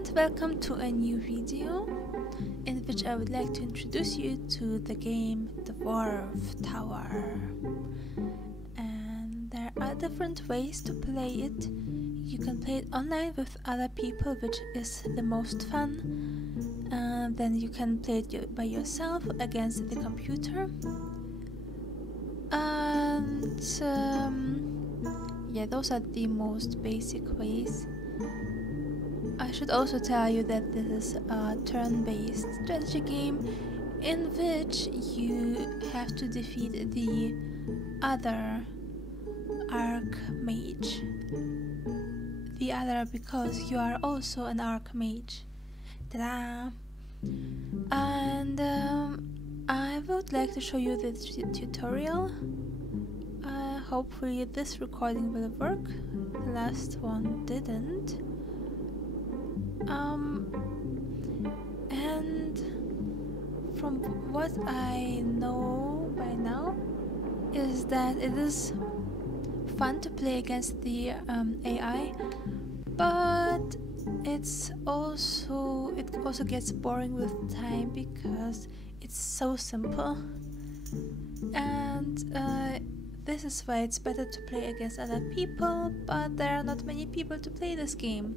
and welcome to a new video in which I would like to introduce you to the game Dwarf Tower. And there are different ways to play it. You can play it online with other people, which is the most fun. Then you can play it by yourself against the computer. And yeah, those are the most basic ways. I should also tell you that this is a turn-based strategy game in which you have to defeat the other archmage. The other because you are also an archmage. Ta-da! And I would like to show you the tutorial. Hopefully this recording will work. The last one didn't. And from what I know by now is that it is fun to play against the AI, but it also gets boring with time because it's so simple, and this is why it's better to play against other people, but there are not many people to play this game.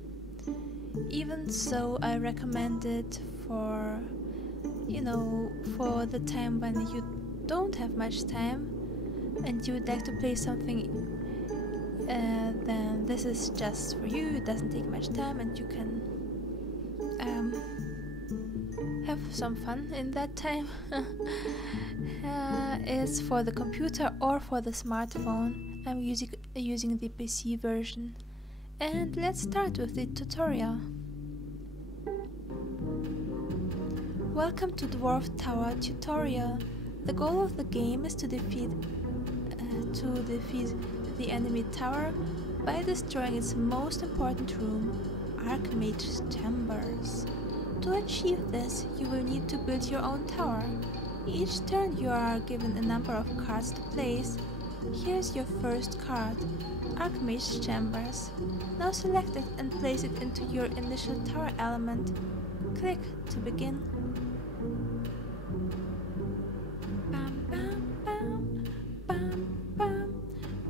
Even so, I recommend it for, for the time when you don't have much time and you would like to play something, then this is just for you. It doesn't take much time and you can have some fun in that time. It's for the computer or for the smartphone. I'm using the PC version. And let's start with the tutorial. Welcome to Dwarf Tower tutorial. The goal of the game is to defeat the enemy tower by destroying its most important room, Archmage's chambers. To achieve this, you will need to build your own tower. Each turn you are given a number of cards to place. Here's your first card, Archmage's chambers. Now select it and place it into your initial tower element. Click to begin. Bam, bam, bam, bam, bam.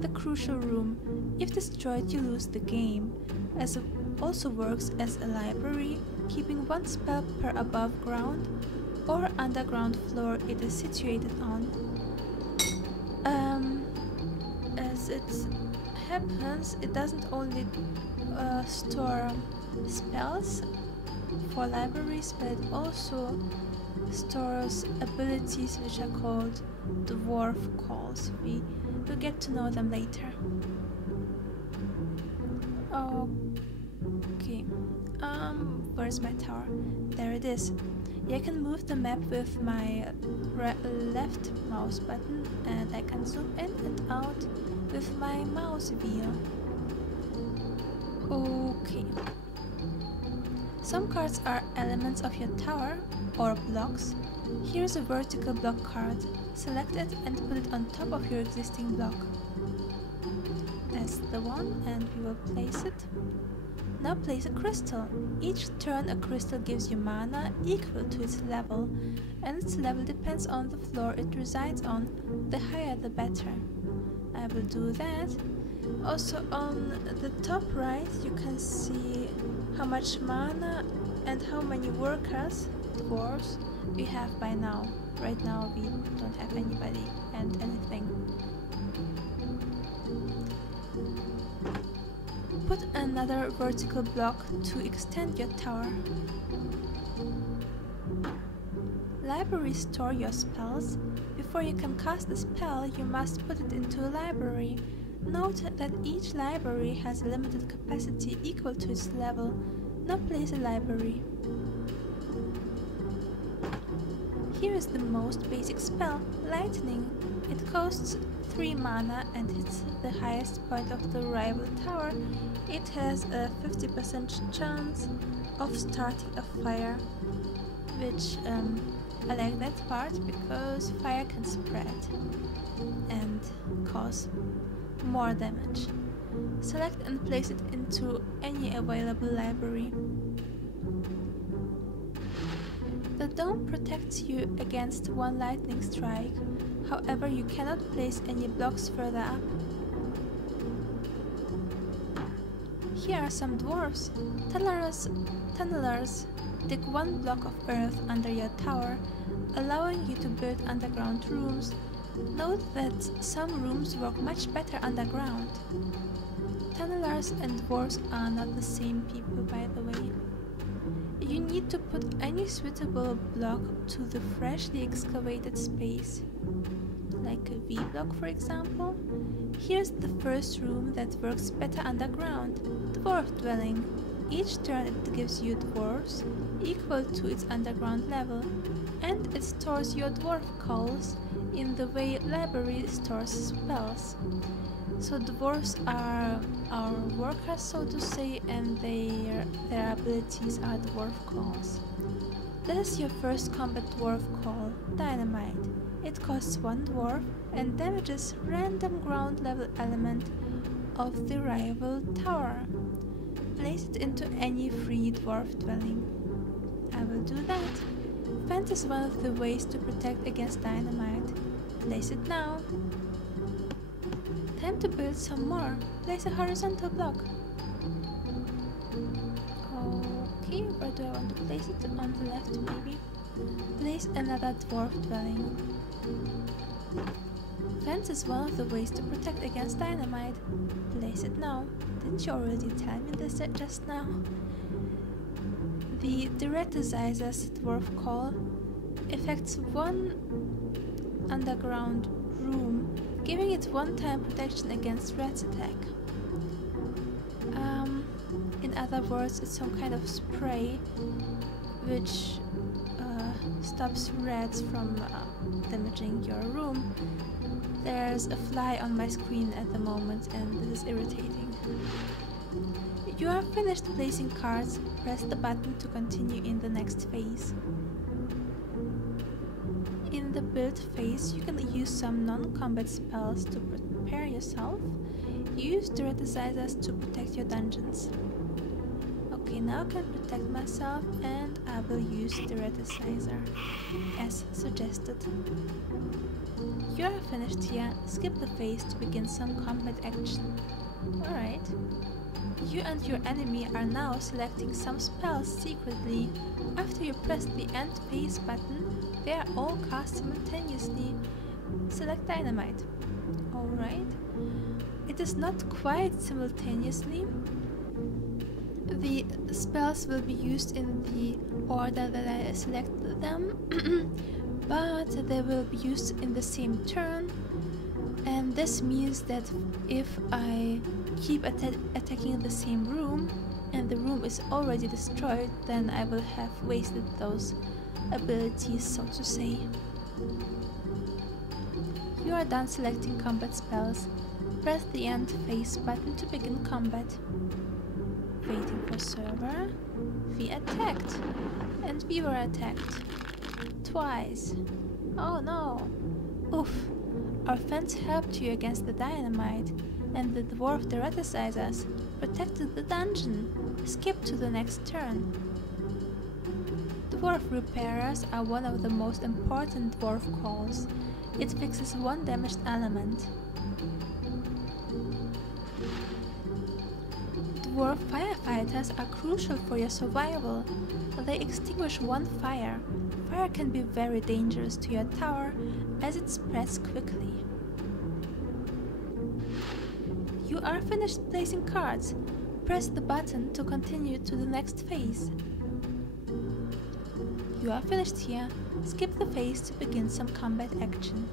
The crucial room. If destroyed, you lose the game, as it also works as a library, keeping one spell per above ground or underground floor it is situated on. As it happens, it doesn't only store spells for libraries, but it also stores abilities which are called dwarf calls. We will get to know them later. Okay, where's my tower? There it is. I can move the map with my left mouse button, and I can zoom in and out with my mouse wheel. Okay. Some cards are elements of your tower or blocks. Here's a vertical block card. Select it and put it on top of your existing block. That's the one, and we will place it. Now place a crystal. Each turn a crystal gives you mana equal to its level, and its level depends on the floor it resides on. The higher the better. I will do that. Also on the top right you can see how much mana and how many workers, dwarves, we have by now. Right now we don't have anybody and anything. Put another vertical block to extend your tower. Libraries store your spells. Before you can cast a spell, you must put it into a library. Note that each library has a limited capacity equal to its level. Now place a library. Here is the most basic spell, Lightning. It costs 3 mana and hits the highest point of the rival tower. It has a 50% chance of starting a fire, which I like that part because fire can spread and cause more damage. Select and place it into any available library. dome protects you against one lightning strike, however you cannot place any blocks further up. Here are some dwarves. Tunnelers dig one block of earth under your tower, allowing you to build underground rooms. Note that some rooms work much better underground. Tunnelers and dwarves are not the same people, by the way. You need to put any suitable block to the freshly excavated space, like a V block for example. Here's the first room that works better underground, Dwarf Dwelling. Each turn it gives you dwarves equal to its underground level, and it stores your dwarf coals in the way library stores spells. So dwarves are our workers, so to say, and their abilities are dwarf calls. This is your first combat dwarf call, Dynamite. It costs 1 dwarf and damages random ground level element of the rival tower. Place it into any free dwarf dwelling. I will do that. Fence is one of the ways to protect against dynamite. Place it now. Time to build some more. Place a horizontal block. Okay, where do I want to place it? On the left maybe. Place another dwarf dwelling. Fence is one of the ways to protect against dynamite. Place it now. Didn't you already tell me this just now? The Theretizer's dwarf call affects one underground room, giving it one-time protection against rats attack. In other words, it's some kind of spray which stops rats from damaging your room. There's a fly on my screen at the moment and this is irritating. You are finished placing cards. Press the button to continue in the next phase. In the build phase, you can use some non-combat spells to prepare yourself. Use Theretizers to protect your dungeons. Okay, now I can protect myself and I will use Theretizer as suggested. You are finished here. Skip the phase to begin some combat action. Alright. You and your enemy are now selecting some spells secretly. After you press the end phase button, they are all cast simultaneously. Select Dynamite. Alright. It is not quite simultaneously. The spells will be used in the order that I selected them, but they will be used in the same turn. And this means that if I keep attacking the same room and the room is already destroyed, then I will have wasted those abilities, so to say. You are done selecting combat spells. Press the end phase button to begin combat. Waiting for server. We attacked. And we were attacked. Twice. Oh no. Oof. Our fence helped you against the dynamite, and the dwarf Theretizers protected the dungeon. Skip to the next turn. Dwarf repairers are one of the most important dwarf calls. It fixes one damaged element. Dwarf firefighters are crucial for your survival. They extinguish one fire. Fire can be very dangerous to your tower as it spreads quickly. You are finished placing cards. Press the button to continue to the next phase. You are finished here. Skip the phase to begin some combat action.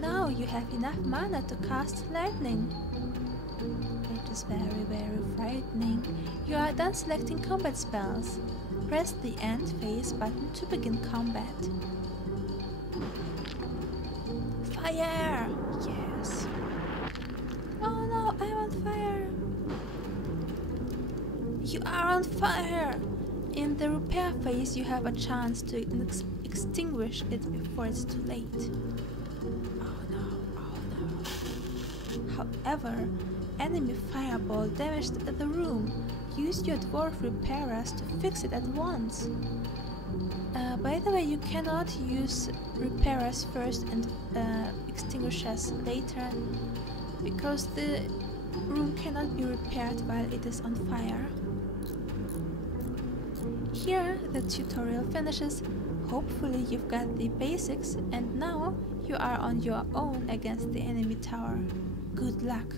Now you have enough mana to cast lightning. It is very, very frightening. You are done selecting combat spells. Press the end phase button to begin combat. Fire! Yes. Oh no, I'm on fire! You are on fire! In the repair phase, you have a chance to extinguish it before it's too late. Oh no, oh no. However, enemy fireball damaged the room. use your dwarf repairers to fix it at once. By the way, you cannot use repairers first and extinguishers later, because the room cannot be repaired while it is on fire. Here the tutorial finishes. Hopefully you've got the basics and now you are on your own against the enemy tower. Good luck!